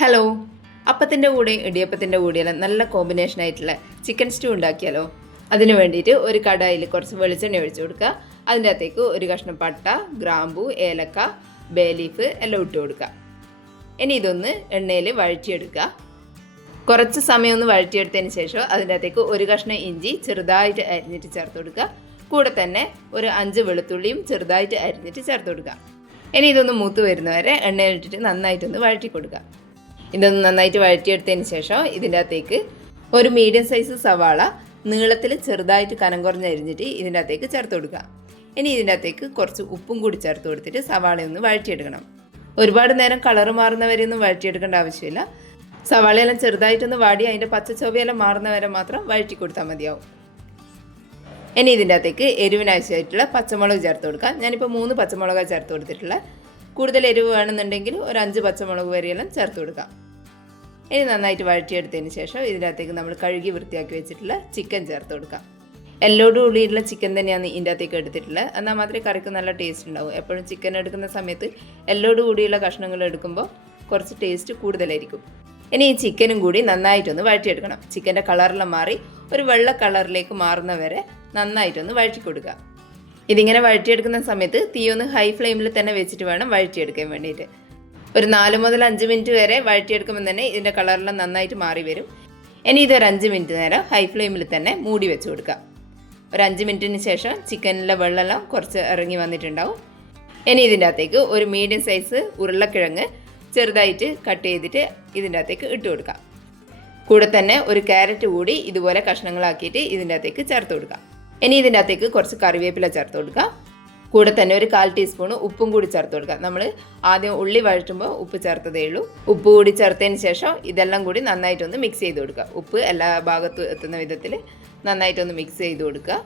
Hello, അപ്പത്തിൻ്റെ കൂടെയും ഇടിയപ്പത്തിൻ്റെ കൂടെയെല്ലാം നല്ല കോമ്പിനേഷൻ ആയിട്ടുള്ള ചിക്കൻ സ്റ്റൂ ഉണ്ടാക്കിയാലോ. അതിന് വേണ്ടിയിട്ട് ഒരു കടായിൽ കുറച്ച് വെളിച്ചെണ്ണ ഒഴിച്ചു കൊടുക്കുക. അതിൻ്റെ അകത്തേക്ക് ഒരു കഷ്ണം പട്ട, ഗ്രാമ്പൂ, ഏലക്ക, ബേ ലീഫ് എല്ലാം ഇട്ട് കൊടുക്കുക. ഇനി ഇതൊന്ന് എണ്ണയിൽ വഴറ്റിയെടുക്കുക. കുറച്ച് സമയം ഒന്ന് വഴറ്റിയെടുത്തതിന് ശേഷം അതിൻ്റെ അകത്തേക്ക് ഒരു കഷ്ണം ഇഞ്ചി ചെറുതായിട്ട് അരിഞ്ഞിട്ട് ചേർത്ത് കൊടുക്കുക. കൂടെ തന്നെ ഒരു 5 വെളുത്തുള്ളിയും ചെറുതായിട്ട് അരിഞ്ഞിട്ട് ചേർത്ത് കൊടുക്കുക. ഇനി ഇതൊന്ന് മൂത്ത് വരുന്നവരെ എണ്ണയിലിട്ടിട്ട് നന്നായിട്ടൊന്ന് വഴറ്റി കൊടുക്കുക. ഇതൊന്ന് നന്നായിട്ട് വഴറ്റിയെടുത്തതിന് ശേഷം ഇതിൻ്റെ അകത്തേക്ക് ഒരു മീഡിയം സൈസ് സവാള നീളത്തിൽ ചെറുതായിട്ട് കനം കുറഞ്ഞ് അരിഞ്ഞിട്ട് ഇതിൻ്റെ അകത്തേക്ക് ചേർത്ത് കൊടുക്കുക. ഇനി ഇതിൻ്റെ അകത്തേക്ക് കുറച്ച് ഉപ്പും കൂടി ചേർത്ത് കൊടുത്തിട്ട് സവാളയൊന്ന് വഴറ്റിയെടുക്കണം. ഒരുപാട് നേരം കളറ് മാറുന്നവരെയൊന്നും വഴറ്റിയെടുക്കേണ്ട ആവശ്യമില്ല. സവാളയെല്ലാം ചെറുതായിട്ടൊന്ന് വാടി അതിൻ്റെ പച്ച ചൊവ്വയെല്ലാം മാറുന്നവരെ മാത്രം വഴറ്റി കൊടുത്താൽ മതിയാവും. ഇനി ഇതിൻ്റെ അകത്തേക്ക് എരിവിനാവശ്യമായിട്ടുള്ള പച്ചമുളക് ചേർത്ത് കൊടുക്കാം. ഞാനിപ്പോൾ 3 പച്ചമുളകാണ് ചേർത്ത് കൊടുത്തിട്ടുള്ള. കൂടുതൽ എരിവ് വേണമെന്നുണ്ടെങ്കിൽ ഒരു 5 പച്ചമുളക് വരെയെല്ലാം ചേർത്ത് കൊടുക്കാം. ഇനി നന്നായിട്ട് വഴറ്റിയെടുത്തതിന് ശേഷം ഇതിനകത്തേക്ക് നമ്മൾ കഴുകി വൃത്തിയാക്കി വെച്ചിട്ടുള്ള ചിക്കൻ ചേർത്ത് കൊടുക്കാം. എല്ലോടും ഉള്ളിയിട്ടുള്ള ചിക്കൻ തന്നെയാണ് ഇതിൻ്റെ അകത്തേക്ക് എടുത്തിട്ടുള്ളത്. എന്നാൽ മാത്രമേ കറിക്ക് നല്ല ടേസ്റ്റ് ഉണ്ടാവും. എപ്പോഴും ചിക്കൻ എടുക്കുന്ന സമയത്ത് എല്ലോടും കൂടിയുള്ള കഷ്ണങ്ങൾ എടുക്കുമ്പോൾ കുറച്ച് ടേസ്റ്റ് കൂടുതലായിരിക്കും. ഇനി ഈ ചിക്കനും കൂടി നന്നായിട്ടൊന്ന് വഴറ്റിയെടുക്കണം. ചിക്കൻ്റെ കളറെല്ലാം മാറി ഒരു വെള്ള കളറിലേക്ക് മാറുന്നവരെ നന്നായിട്ടൊന്ന് വഴറ്റി കൊടുക്കുക. ഇതിങ്ങനെ വഴറ്റിയെടുക്കുന്ന സമയത്ത് തീയൊന്ന് ഹൈ ഫ്ലെയിമിൽ തന്നെ വെച്ചിട്ട് വേണം വഴറ്റിയെടുക്കാൻ വേണ്ടിയിട്ട്. ഒരു 4 മുതൽ 5 മിനിറ്റ് വരെ വഴറ്റിയെടുക്കുമ്പോൾ തന്നെ ഇതിൻ്റെ കളറെല്ലാം നന്നായിട്ട് മാറി വരും. ഇനി ഇതൊരു 5 മിനിറ്റ് നേരം ഹൈ ഫ്ലെയിമിൽ തന്നെ മൂടി വെച്ച് കൊടുക്കുക. ഒരു 5 മിനിറ്റിന് ശേഷം ചിക്കനിലെ വെള്ളമെല്ലാം കുറച്ച് ഇറങ്ങി വന്നിട്ടുണ്ടാവും. ഇനി ഇതിൻ്റെ അകത്തേക്ക് ഒരു മീഡിയം സൈസ് ഉരുളക്കിഴങ്ങ് ചെറുതായിട്ട് കട്ട് ചെയ്തിട്ട് ഇതിൻ്റെ അകത്തേക്ക് ഇട്ട് കൊടുക്കാം. കൂടെ തന്നെ ഒരു ക്യാരറ്റ് കൂടി ഇതുപോലെ കഷ്ണങ്ങളാക്കിയിട്ട് ഇതിൻ്റെ അകത്തേക്ക് ചേർത്ത് കൊടുക്കാം. ഇനി ഇതിൻ്റെ അകത്തേക്ക് കുറച്ച് കറിവേപ്പില ചേർത്ത് കൊടുക്കുക. കൂടെ തന്നെ ഒരു 1/4 ടീസ്പൂൺ ഉപ്പും കൂടി ചേർത്ത് കൊടുക്കുക. നമ്മൾ ആദ്യം ഉള്ളി വഴറ്റുമ്പോൾ ഉപ്പ് ചേർത്തതേ ഉള്ളൂ. ഉപ്പ് കൂടി ചേർത്തതിന് ശേഷം ഇതെല്ലാം കൂടി നന്നായിട്ടൊന്ന് മിക്സ് ചെയ്ത് കൊടുക്കുക. ഉപ്പ് എല്ലാ ഭാഗത്തും എത്തുന്ന വിധത്തിൽ നന്നായിട്ടൊന്ന് മിക്സ് ചെയ്ത് കൊടുക്കുക.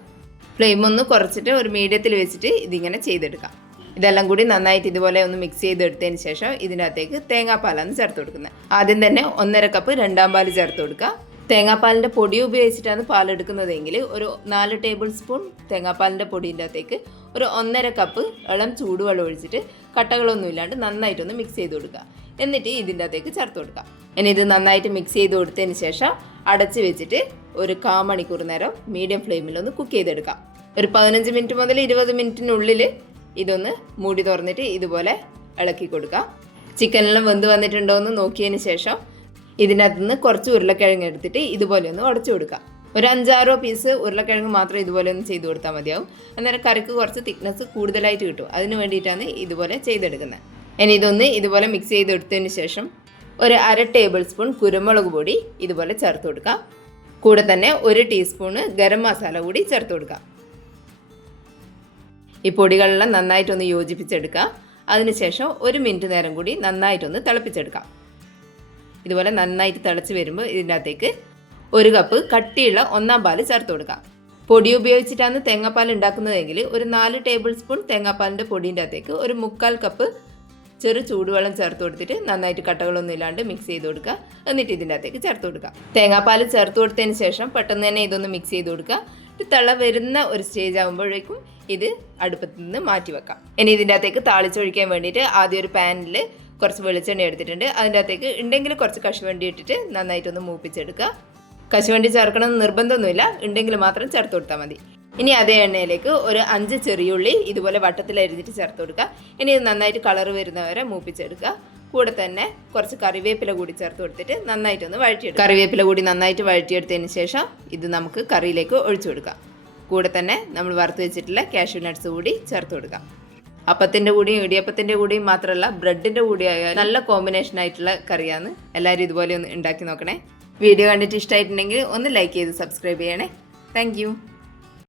ഫ്ലെയിം ഒന്ന് കുറച്ചിട്ട് ഒരു മീഡിയത്തിൽ വെച്ചിട്ട് ഇതിങ്ങനെ ചെയ്തെടുക്കാം. ഇതെല്ലാം കൂടി നന്നായിട്ട് ഇതുപോലെ ഒന്ന് മിക്സ് ചെയ്തെടുത്തതിന് ശേഷം ഇതിനകത്തേക്ക് തേങ്ങാപ്പാലാണ് ചേർത്ത് കൊടുക്കുന്നത്. ആദ്യം തന്നെ 1.5 കപ്പ് രണ്ടാം പാൽ ചേർത്ത് കൊടുക്കുക. തേങ്ങാപ്പാലിൻ്റെ പൊടി ഉപയോഗിച്ചിട്ടാണ് പാലെടുക്കുന്നതെങ്കിൽ ഒരു 4 ടേബിൾ സ്പൂൺ തേങ്ങാപ്പാലിൻ്റെ പൊടിൻ്റെ അകത്തേക്ക് ഒരു 1.5 കപ്പ് ഇളം ചൂടുവെള്ളം ഒഴിച്ചിട്ട് കട്ടകളൊന്നും ഇല്ലാണ്ട് നന്നായിട്ടൊന്ന് മിക്സ് ചെയ്ത് കൊടുക്കുക. എന്നിട്ട് ഇതിൻ്റെ അകത്തേക്ക് ചേർത്ത് കൊടുക്കുക. ഇനി ഇത് നന്നായിട്ട് മിക്സ് ചെയ്ത് കൊടുത്തതിന് ശേഷം അടച്ച് വെച്ചിട്ട് ഒരു 1/4 മണിക്കൂർ നേരം മീഡിയം ഫ്ലെയിമിലൊന്ന് കുക്ക് ചെയ്തെടുക്കാം. ഒരു 15 മിനിറ്റ് മുതൽ 20 മിനിറ്റിനുള്ളിൽ ഇതൊന്ന് മൂടി തുറന്നിട്ട് ഇതുപോലെ ഇളക്കി കൊടുക്കുക. ചിക്കനെല്ലാം വെന്ത് വന്നിട്ടുണ്ടോ എന്ന് നോക്കിയതിന് ശേഷം ഇതിനകത്ത് നിന്ന് കുറച്ച് ഉരുളക്കിഴങ്ങ് എടുത്തിട്ട് ഇതുപോലെ ഒന്ന് ഉടച്ചു കൊടുക്കുക. ഒരു 5-6 പീസ് ഉരുളക്കിഴങ്ങ് മാത്രം ഇതുപോലെ ഒന്ന് ചെയ്ത് കൊടുത്താൽ മതിയാവും. അന്നേരം കറിക്ക് കുറച്ച് തിക്നെസ് കൂടുതലായിട്ട് കിട്ടും. അതിന് വേണ്ടിയിട്ടാണ് ഇതുപോലെ ചെയ്തെടുക്കുന്നത്. ഇനി ഇതൊന്ന് ഇതുപോലെ മിക്സ് ചെയ്തെടുത്തതിന് ശേഷം ഒരു 1/2 ടേബിൾ സ്പൂൺ കുരുമുളക് പൊടി ഇതുപോലെ ചേർത്ത് കൊടുക്കുക. കൂടെ തന്നെ 1 ടീസ്പൂണ് ഗരം മസാല കൂടി ചേർത്ത് കൊടുക്കുക. ഈ പൊടികളെല്ലാം നന്നായിട്ടൊന്ന് യോജിപ്പിച്ചെടുക്കുക. അതിനുശേഷം 1 മിനിറ്റ് നേരം കൂടി നന്നായിട്ടൊന്ന് തിളപ്പിച്ചെടുക്കാം. ഇതുപോലെ നന്നായിട്ട് തിളച്ച് വരുമ്പോൾ ഇതിൻ്റെ അകത്തേക്ക് 1 കപ്പ് കട്ടിയുള്ള 1-ാം പാൽ ചേർത്ത് കൊടുക്കാം. പൊടി ഉപയോഗിച്ചിട്ടാണ് തേങ്ങാപ്പാൽ ഉണ്ടാക്കുന്നതെങ്കിൽ ഒരു 4 ടേബിൾ സ്പൂൺ തേങ്ങാപ്പാലിൻ്റെ പൊടിൻ്റെ അകത്തേക്ക് ഒരു 3/4 കപ്പ് ചെറു ചൂടുവെള്ളം ചേർത്ത് കൊടുത്തിട്ട് നന്നായിട്ട് കട്ടകളൊന്നും ഇല്ലാണ്ട് മിക്സ് ചെയ്ത് കൊടുക്കുക. എന്നിട്ട് ഇതിൻ്റെ അകത്തേക്ക് ചേർത്ത് കൊടുക്കുക. തേങ്ങാപ്പാൽ ചേർത്ത് കൊടുത്തതിന് ശേഷം പെട്ടെന്ന് തന്നെ ഇതൊന്ന് മിക്സ് ചെയ്ത് കൊടുക്കുക. തിള വരുന്ന ഒരു സ്റ്റേജ് ആകുമ്പോഴേക്കും ഇത് അടുപ്പത്ത് നിന്ന് മാറ്റി വെക്കാം. ഇനി ഇതിൻ്റെ അകത്തേക്ക് താളിച്ചൊഴിക്കാൻ വേണ്ടിയിട്ട് ആദ്യം ഒരു പാനിൽ കുറച്ച് വെളിച്ചെണ്ണ എടുത്തിട്ടുണ്ട്. അതിൻ്റെ അകത്തേക്ക് ഉണ്ടെങ്കിൽ കുറച്ച് കശുവണ്ടി ഇട്ടിട്ട് നന്നായിട്ടൊന്ന് മൂപ്പിച്ചെടുക്കുക. കശുവണ്ടി ചേർക്കണം എന്ന് നിർബന്ധമൊന്നുമില്ല, ഉണ്ടെങ്കിൽ മാത്രം ചേർത്ത് കൊടുത്താൽ മതി. ഇനി അതേ എണ്ണയിലേക്ക് ഒരു 5 ചെറിയുള്ളി ഇതുപോലെ വട്ടത്തിൽ അരിഞ്ഞിട്ട് ചേർത്ത് കൊടുക്കുക. ഇനി ഇത് നന്നായിട്ട് കളർ വരുന്നവരെ മൂപ്പിച്ചെടുക്കുക. കൂടെ തന്നെ കുറച്ച് കറിവേപ്പില കൂടി ചേർത്ത് കൊടുത്തിട്ട് നന്നായിട്ടൊന്ന് വഴറ്റിയെടുക്കുക. കറിവേപ്പില കൂടി നന്നായിട്ട് വഴറ്റിയെടുത്തതിന് ശേഷം ഇത് നമുക്ക് കറിയിലേക്ക് ഒഴിച്ചു കൊടുക്കാം. കൂടെ തന്നെ നമ്മൾ വറുത്ത് വെച്ചിട്ടുള്ള കാഷ്യൂ നട്ട്സ് കൂടി ചേർത്ത് കൊടുക്കാം. അപ്പത്തിൻ്റെ കൂടിയും ഇടിയപ്പത്തിൻ്റെ കൂടിയും മാത്രമല്ല ബ്രെഡിൻ്റെ കൂടിയായ നല്ല കോമ്പിനേഷൻ ആയിട്ടുള്ള കറിയാണ്. എല്ലാവരും ഇതുപോലെ ഒന്ന് ഉണ്ടാക്കി നോക്കണേ. വീഡിയോ കണ്ടിട്ട് ഇഷ്ടമായിട്ടുണ്ടെങ്കിൽ ഒന്ന് ലൈക്ക് ചെയ്ത് സബ്സ്ക്രൈബ് ചെയ്യണേ. താങ്ക്